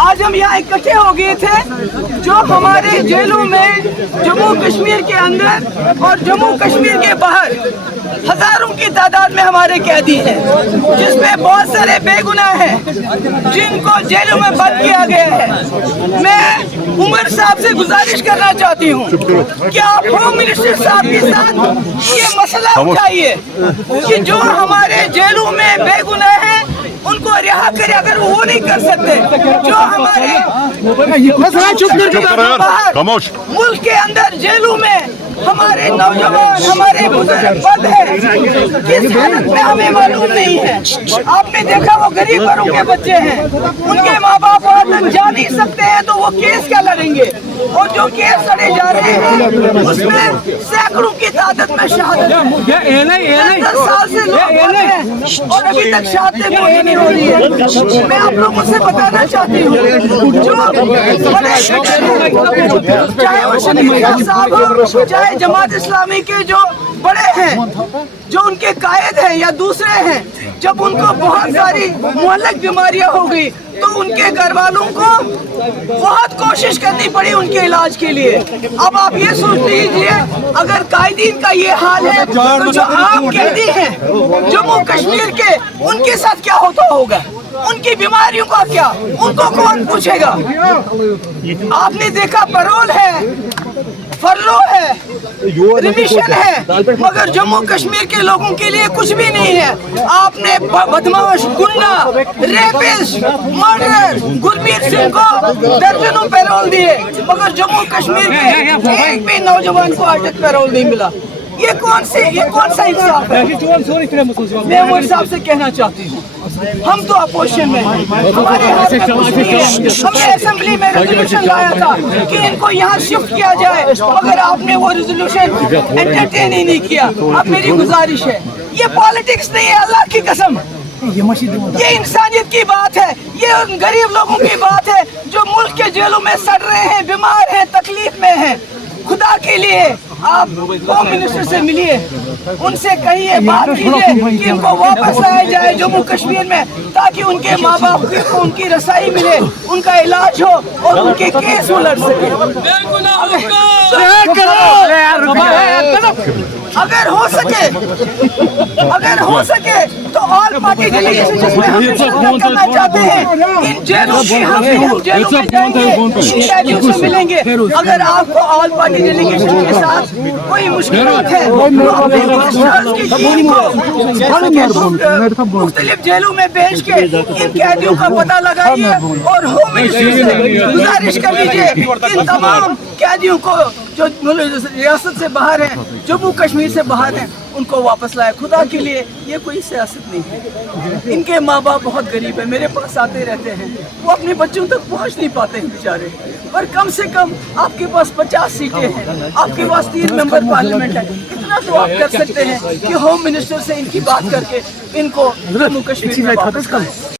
آج ہم یہاں اکٹھے ہو گئے تھے جو ہمارے جیلوں میں جموں کشمیر کے اندر اور جموں کشمیر کے باہر ہزاروں کی تعداد میں ہمارے قیدی ہیں، جس میں بہت سارے بے گناہ ہیں جن کو جیلوں میں بند کیا گیا ہے۔ میں عمر صاحب سے گزارش کرنا چاہتی ہوں کہ آپ ہوم منسٹر صاحب کے ساتھ یہ مسئلہ اٹھائیے کہ جو ہمارے جیلوں میں بے گناہ ہیں ان کو رہا کرے۔ اگر وہ نہیں کر سکتے، جو ہمارے ملک کے اندر جیلوں میں ہمارے نوجوان ہمارے بزرگ بند ہیں، کس حالت میں ہمیں معلوم نہیں ہے۔ آپ نے دیکھا وہ غریب گھروں کے بچے ہیں، ان کے ماں باپ وہاں تک جا نہیں سکتے ہیں تو وہ کیس کیا لڑیں گے؟ اور جو کیس لڑے جا رہے ہیں اس میں سینکڑوں کی تعداد میں شہادت ہے۔ 10 سال سے لوگ بند ہیں اور ابھی تک شہادتیں پوری نہیں ہو رہی ہے۔ میں آپ لوگوں سے بتانا چاہتی ہوں جو بڑے شخص ہیں، چاہے وہ شریف صاحب ہو، چاہے جماعت اسلامی کے جو بڑے ہیں، جو ان کے قائد ہیں یا دوسرے ہیں، جب ان کو بہت ساری مہلک بیماریاں ہو گئی تو ان کے گھر والوں کو بہت کوشش کرنی پڑی ان کے علاج کے لیے۔ اب آپ یہ سوچ لیجئے اگر قائدین کا یہ حال ہے تو جو عام قیدی ہیں جموں کشمیر کے، ان کے ساتھ کیا ہوتا ہوگا؟ ان کی بیماریوں کا کیا؟ ان کو کون پوچھے گا؟ آپ نے دیکھا پرول ہے، فرلو ہے، ریمیشن ہے، مگر جموں کشمیر کے لوگوں کے لیے کچھ بھی نہیں ہے۔ آپ نے بدماش، گنڈا، ریپسٹ، مرڈرر گرمیت سنگھ کو درجنوں پیرول دیے، مگر جموں کشمیر کے ایک بھی نوجوان کو آج تک پیرول نہیں ملا۔ یہ کون سا انصاف ہے؟ میں عمر صاحب سے کہنا چاہتی ہوں ہم تو اپوزیشن میں ہیں، ہمارے ہاتھ میں کچھ نہیں ہے۔ ہم نے اسمبلی میں ریزولوشن لایا تھا کہ ان کو یہاں شفٹ کیا جائے، مگر آپ نے وہ ریزولوشن انٹرٹین ہی نہیں کیا۔ اب میری گزارش ہے، یہ پالیٹکس نہیں ہے، اللہ کی قسم یہ انسانیت کی بات ہے، یہ ان غریب لوگوں کی بات ہے جو ملک کے جیلوں میں سڑ رہے ہیں، بیمار ہیں، تکلیف میں ہیں۔ خدا کے لیے آپ ہوم منسٹر سے ملیے، ان سے کہیے، بات کیجیے کہ ان کو واپس لایا جائے جموں کشمیر میں تاکہ ان کے ماں باپ کو ان کی رسائی ملے، ان کا علاج ہو اور ان کے کیس وہ لڑ سکے۔ اگر ہو سکے تو آل پارٹی ڈیلیگیشن جس میں ہم شرکت کرنا چاہتے ہیں، ان جیلوں کی ہم جیلوں میں جائیں گے، ان قیدیوں سے ملیں گے۔ اگر آپ کو آل پارٹی ڈیلیگیشن کے ساتھ کوئی مشکلات ہے تو اپنے منسٹرز کی ٹیم کو مختلف جیلوں میں بھیج کے ان قیدیوں کا پتہ لگائیے اور ہوم منسٹر سے گزارش کر لیجیے ان تمام قیدیوں کو جو ریاست سے باہر ہیں، جموں کشمیر سے باہر ہیں، ان کو واپس لائے۔ خدا کے لیے یہ کوئی سیاست نہیں ہے۔ ان کے ماں باپ بہت غریب ہیں، میرے پاس آتے رہتے ہیں، وہ اپنے بچوں تک پہنچ نہیں پاتے ہیں بیچارے، پر کم سے کم آپ کے پاس 50 سیٹیں ہیں، آپ کے پاس 3 ممبر پارلیمنٹ ہے، اتنا تو آپ کر سکتے ہیں کہ ہوم منسٹر سے ان کی بات کر کے ان کو جموں کشمیر میں واپس کریں۔